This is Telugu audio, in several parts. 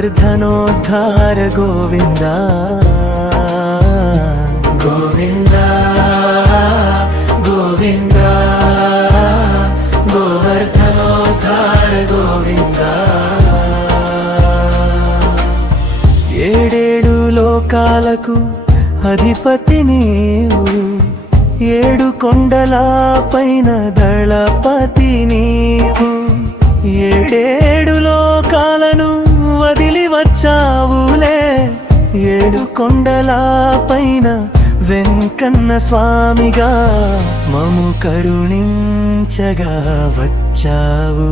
गोवर्धनोद्धार गोविन्द गोविन्द गोविन्द गोवर्धनोद्धार गोविन्द ఏడేడు లోకాలకు అధిపతి నీవు ఏడు కొండల పైన దళపతి నీవు ఏడేడు లోకాలను వదిలి వచ్చావులే ఏడు కొండల పైన వెంకన్న స్వామిగా మము కరుణించగా వచ్చావు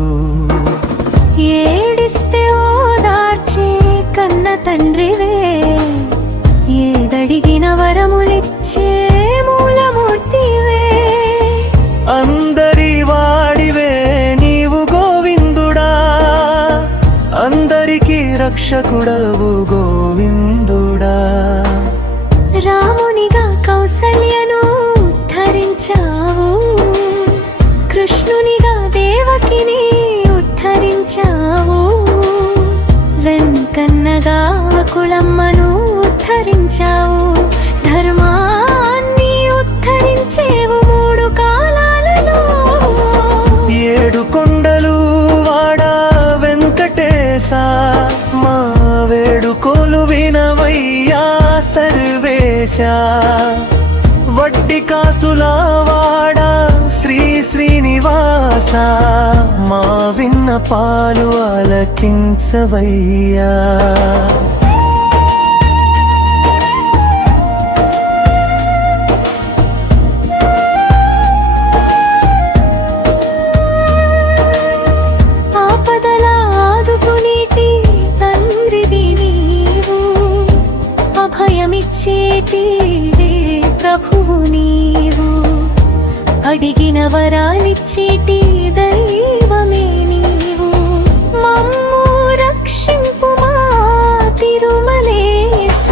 ఏడిస్తే ఓదార్చే కన్న తండ్రివే ఏదడిగిన వరములిచ్చే మూలమూర్తివే అందరి వాడివే నీవు గోవిందుడా అందరికీ రక్షకుడవు గోవిందుడా రామునిగా కౌసల్యను ఉద్ధరించావు కృష్ణునిగా దేవకిని ఉద్ధరించావు వెంకన్నగా కులమ్మను ఉద్ధరించావు ధర్మాన్ని ఉద్ధరించేవు మూడు కాలాలలో ఏడు కొండలు వాడా వెంకటేశ మా వేడుకోలు వినవయ్యా సర్వేశ వడ్డి కాసుల వాడా శ్రీ శ్రీనివాస మా విన్నపాలు ఆలకించవయ్యా ఆపదల ఆదుకునేటి తండ్రివి నీవు అభయమిచ్చేటి ప్రభువు నీవు అడిగిన వరాలిచ్చేటి దైవమే నీవు మమ్ము రక్షింపుమా తిరుమలేశ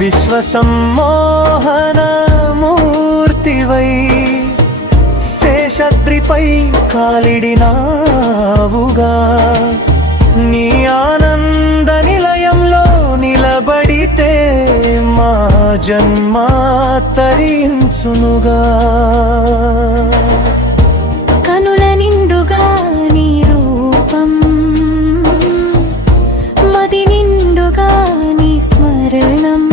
విశ్వ సమ్మోహన మూర్తివై శేషద్రిపై కాలిడినావుగా నీ ఆనంద నిలయంలో నిలబడితే మా జన్మ తరించునుగా కనుల నిండుగా నీ రూపం మది నిండుగా నీ స్మరణం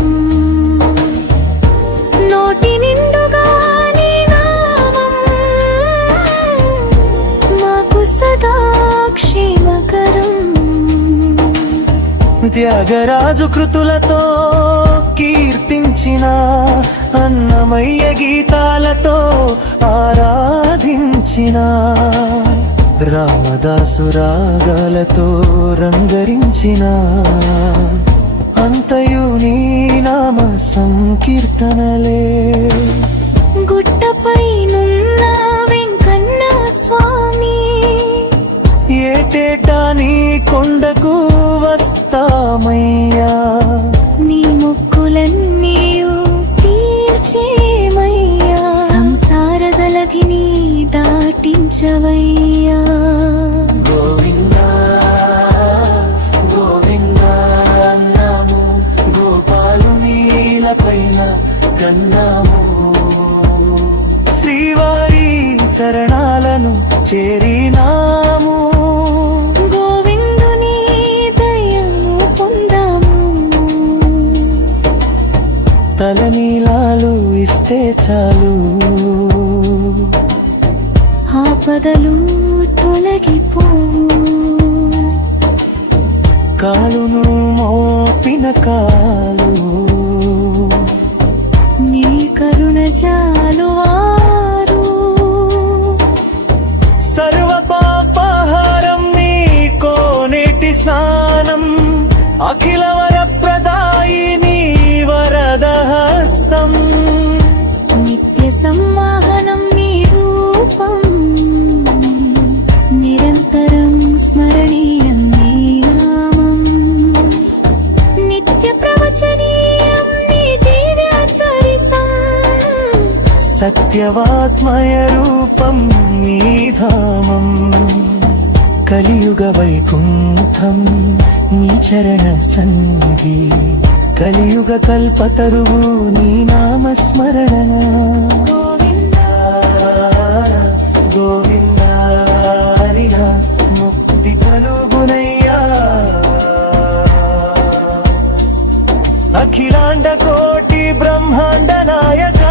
నోటి నిండుగా నీ నామం మాకు సదా క్షేమకరం త్యాగరాజు కృతులతో కీర్తించిన అన్నమయ్య గీతాలతో ఆరాధించిన రామదాసు రాగాలతో రంగరించిన అంతయు నీ నామ సంకీర్తనలే గుట్టపై నున్న వెంకన్న స్వామి ఏటేటా నీ కొండకు వస్తామయ్యా నీ మొక్కులన్నీ తీర్చేమయ్యా సంసార జలధిని దాటించవయ్యా గోవింద గోవింద అన్నాము గోపాలు నీలపైన కన్నాము శ్రీవారి చరణాలను చేరినాము గోవిందుని దయను పొందాము తలనీలాలు ఇస్తే చాలు ఆపదలు తొలగిపోవు కాలును మోపిన కాలు నీ కరుణ జాలువారు సర్వ పాపహారం నీ కోనేటి స్నానం అఖిల వరప్రదాయిని వరద హస్తం నిత్య సంవాహనం నీ రూపం నిరంతరం స్మరణీయం నీ నామం నిత్య ప్రవచనీయం నీ దివ్య చరితం సత్యవాత్మయ రూపం నీ ధామం కలియుగ వైకుంఠం నీ చరణ సంగి కలియుగ కల్పతరువు నీ నామస్మరణ గోవిందా గోవిందా హరిహ ముక్తి కలుగునయ్యా అఖిలాండ కోటి బ్రహ్మాండ నాయక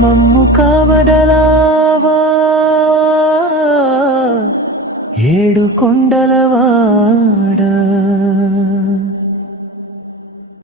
మమ్ము కావడలావా ఏడు కొండలవాడా